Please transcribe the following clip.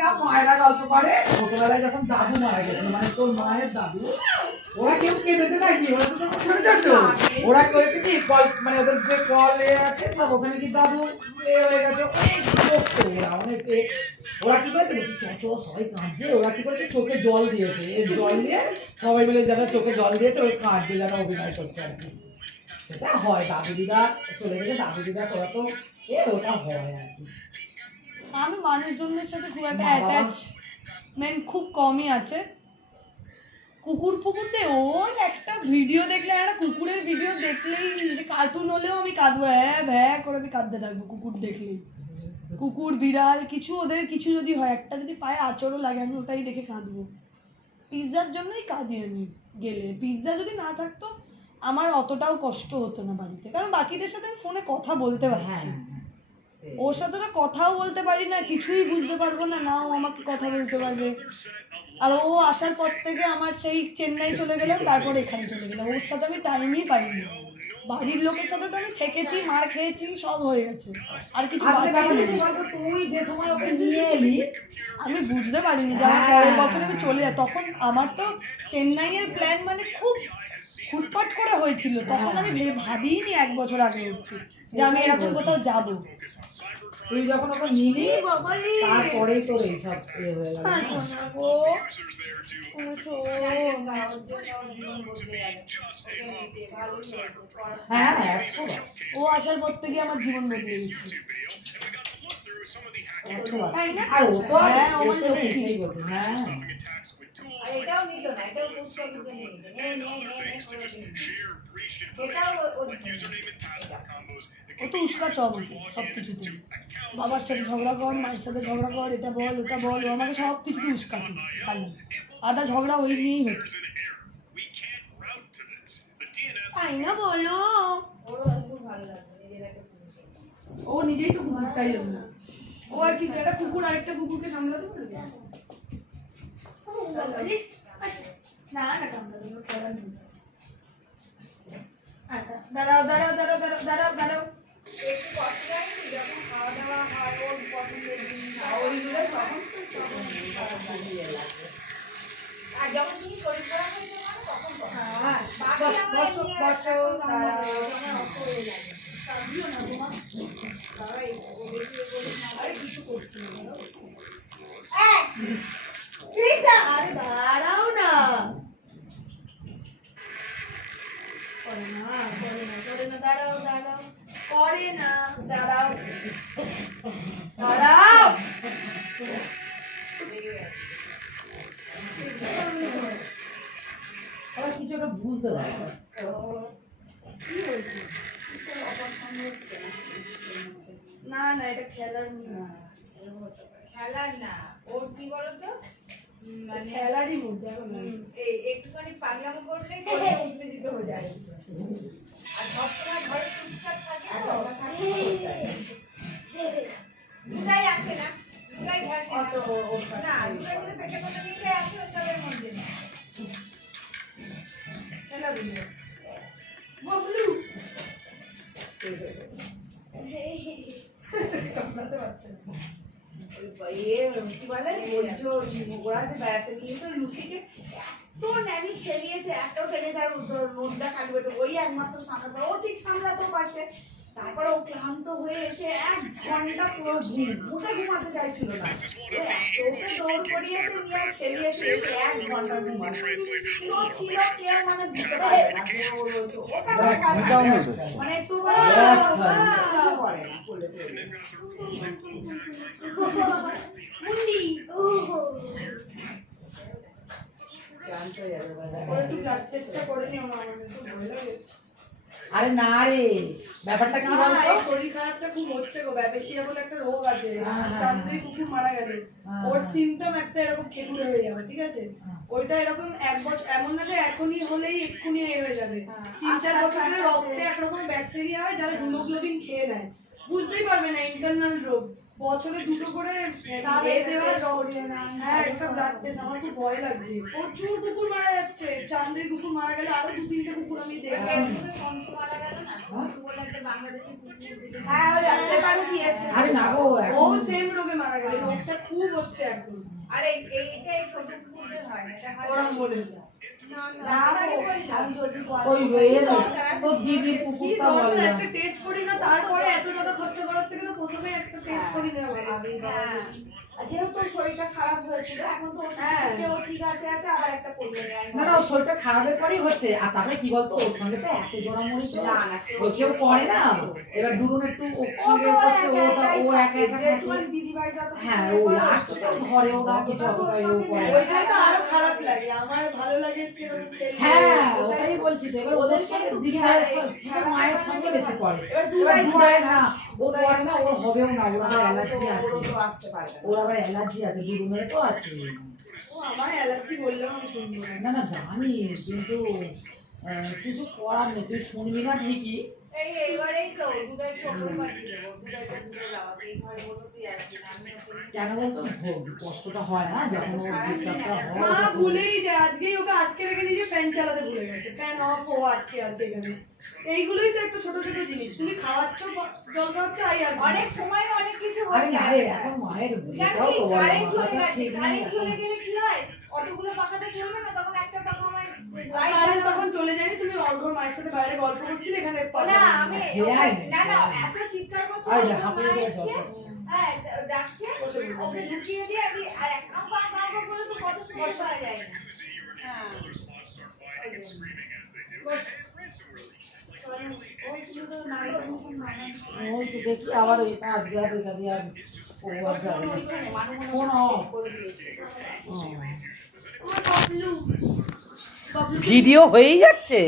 না মায়েরা গল্প করে। ছোটবেলায় যখন দাদু মারা মানে তোর মায়ের দাদু ওরা কেউ কেঁদেছে নাকি? ওরা তো তখন ছোট ছোট। ওরা করেছে কি কল মানে ওদের যে কল এ আছে সব ওখানে কি দাদু এ হয়ে গেছে অনেক ওরা অনেক ওরা কি করেছে বলছে, চ চ সবাই কাঁদছে। ওরা কি করেছে চোখে জল দিয়েছে। এই জল দিয়ে সবাই মিলে যারা চোখে জল দিয়েছে ওই কাঁদছে যারা অভিনয় করছে আর কি। সেটা হয় দাদু দিদা চলে গেলে দাদু দিদা তোরা তো এ ওটা হয় আর কি। আমি মানুষজনের সাথে খুব একটা। অ্যাটাচমেন্ট খুব কমই আছে। কুকুর ফুকুরতে ওর একটা ভিডিও দেখলে একটা কুকুরের ভিডিও দেখলেই যে কার্টুন হলেও আমি কাঁদবো। হ্যাঁ ভ্যা করে আমি কাঁদতে থাকব কুকুর দেখলেই। কুকুর বিড়াল কিছু ওদের কিছু যদি হয় একটা যদি পায়ে আচরও লাগে আমি ওটাই দেখে কাঁদবো। পিৎজার জন্যই কাঁদি আমি গেলে। পিৎজা যদি না থাকতো আমার অতটাও কষ্ট হতো না বাড়িতে। কারণ বাকিদের সাথে আমি ফোনে কথা বলতে হ্যাঁ পারছি সেই। ওর সাথে তো কথাও বলতে পারি না কিছুই বুঝতে পারব না না ও আমাকে কথা বলতে পারবে। আর ও আসার পর থেকে আমার সেই চেন্নাই চলে গেলাম তারপর এখানে চলে গেলাম। ওর সাথে আমি টাইমই পাইনি। বাড়ির লোকের সাথে তো আমি থেকেছি মার খেয়েছি সব হয়ে গেছে। আর কিছু বলতো, তুই যে সময় ওকে নিয়ে এলি আমি বুঝতে পারিনি যে আমার হ্যাঁ। পরের বছর আমি চলে যাই। তখন আমার তো চেন্নাইয়ের প্ল্যান মানে খুব ফুটপাট করে হয়েছিল। তখন আমি ভেবে ভাবিনি এক বছর আগে অবধি। যে আমি এরকম কোথাও যাব। তুই যখন ওকে নিলি তারপরেই তোর এইসব এ হয়ে গেল হ্যাঁ, একশো ও আসার পর থেকে আমার জীবন বদলে গেছে? আর ও তো হ্যাঁ, আমার এসে লক্ষ্মী। এসেই বলছে, হ্যাঁ আর এটাও নিত না এটাও পুস্তক নিতে নিয়ে নিত নে নে নে নে করে নিত। সেটাও ও- ও দিত না। এটা। ও তো উস্কাতো আমাকে সব কিছুতে বাবার সাথে ঝগড়া কর মায়ের সাথে ঝগড়া কর এটা বল ওটা বল আমাকে সব কিছুতে উস্কাতো খালি। আদা ঝগড়া ওই নিয়েই হতো তাই না বলো? ও নিজেই তো কুকুরটাই ও আর কি একটা কুকুর আরেকটা কুকুরকে সামলাতে পারবে না না কামড়াবে না, খেলা নেই। আচ্ছা, দাঁড়াও দাঁড়াও দাঁড়াও দাঁড়াও দাঁড়াও দাঁড়াও আর যখন তুমি শরীর খারাপ হয়েছে তখন বস-। দাঁড়াও দাঁড়াও। করে না দাঁড়াও। দাঁড়াও। আবার কিছু একটা বুঝতে পারে না। কি হয়েছে না না এটা খেলার না। খেলার না। ওর কি বলতো? উম, মানে খেলারই মধ্যে একটুখানি পাগলামো করলে করে উত্তেজিত হয়ে যায়। ইয়ে কি বলে বেড়াতে গিয়েছিল লুসিকে এত ন্যানি খেলিয়েছে এত খেলিয়েছে আর রোদটা থাকবে তো ওই একমাত্র সামলাতে ও ঠিক সামলাতেও পারছে তারপরে ও ক্লান্ত হয়ে এসে এক ঘণ্টা পুরো ঘুম মোটে ঘুমাতে চাইছিল না ওকে দৌড় করিয়েছে নিয়ে আর খেলিয়েছে এসে এক ঘণ্টা ঘুমাচ্ছে ও ছিল কেউ মানে বুঝতে পারবে না। মানে একটু করে না। মুন্ডি আরে না রে ব্যাপারটা কি বলতো? শরীর খারাপটা খুব হচ্ছে গো ব্যাবেশিয়া বলে একটা রোগ আছে। হ্যাঁ, হ্যাঁ, চান্দ্রি কুকুর মারা গেলে হ্যাঁ, ওর হ্যাঁ। সিমটম একটা এরকম খেকুড়ে হয়ে যাবে ঠিক আছে? হ্যাঁ। ওইটা এরকম এক বছর এমন না যে এখনই হলেই এক্ষুনি এ হয়ে যাবে। হ্যাঁ। তিন চার আস্তে বছর ধরে রক্তে একরকম ব্যাকটেরিয়া হয় যারা হিমোগ্লোবিন খেয়ে নেয়। বুঝতেই পারবে না ইন্টারনাল রোগ। বছরে দুটো করে এ দেওয়ার। হ্যাঁ একটা ব্লাড টেস্ট আমার খুব ভয় লাগছে। প্রচুর কুকুর মারা যাচ্ছে। চান্দের কুকুর মারা গেলে আরও দু তিনটে কুকুর আমি দেখলাম হ্যাঁ? ওই রাখতে পারো দিয়েছে আরে না গো ও সেম রোগে মারা গেল রোগটা খুব হচ্ছে এখন। আরে এইটা এই ছোট কুকুরদের হয় না, ওরা বলে। না, আমি ওই দিদির কুকুরটা বললাম একটা টেস্ট করি না তারপরে এত টাকা খরচা করার থেকে তো প্রথমে একটা টেস্ট করি নেওয়া ভালো। আমি হ্যাঁ। যেহেতু শরীরটা খারাপ হয়েছিল এখন তো ওষুধ হ্যাঁ। খেয়ে ও ঠিক আছে আছে আবার একটা করবে না না শরীরটা খারাপের পরেই হচ্ছে আর তারপরে কি বলতো ওর সঙ্গে তো এত জোড়া মরিচ না, না, ও কেউ না এবার দুরুন একটু ওর সঙ্গে করছে ওটা ও একা একা হ্যাঁ ওই ওরা কিছু ও ওইটাই তো আরও খারাপ লাগে আমার ভালো লাগে হচ্ছে এরকম খেলতে। হ্যাঁ ওটাই বলছি তো এবার ওদের সঙ্গে দিদি মায়ের সঙ্গে দিদি মায়ের সঙ্গে বেশি করে। এবার দুরাই না ও করে না ওর হবেও না ওর আবার অ্যালার্জি আছে। আসতে ওর আবার অ্যালার্জি আছে দুরুনের তো আছে। আমার অ্যালার্জি বললেও আমি শুনব না। না না জানি কিন্তু কিছু করার নেই তুই শুনবি না ঠিকই কেন বলতো কষ্টটা হয় না যখন ডিস্টার্বটা হয় মা ভুলেই যায় আজকেই ওকে আটকে রেখে দিয়েছে ফ্যান চালাতে ভুলে গেছে ফ্যান অফ ও আটকে আছে এখানে। এইগুলোই তো একটা ছোট ছোট জিনিস। তুমি খাওয়াচ্ছ জল খাওয়াচ্ছ আই আর অনেক সময় অনেক কিছু আরে হয়ে না যায়। রে এখন মায়ের তো বলে কারেন্ট চলে গেছে কারেন্ট চলে গেলে কি হয়? অতগুলো পাখাতে চলবে না তখন একটা টাকা আমার কারেন্ট তখন চলে যায়নি তুমি অর্ঘর মায়ের সাথে বাইরে গল্প করছিলে এখানে না আমি না না এত চিৎকার করছে আরে ওর হাঁপিয়ে গেছে হ্যাঁ ডাকছে ওকে ঢুকিয়ে দিয়ে আর এক করে তো কত পাওয়া যায়। হ্যাঁ। দেখি আবার ওই আর এটা দিয়ে আর ও আর যাবে ভিডিও হয়েই যাচ্ছে?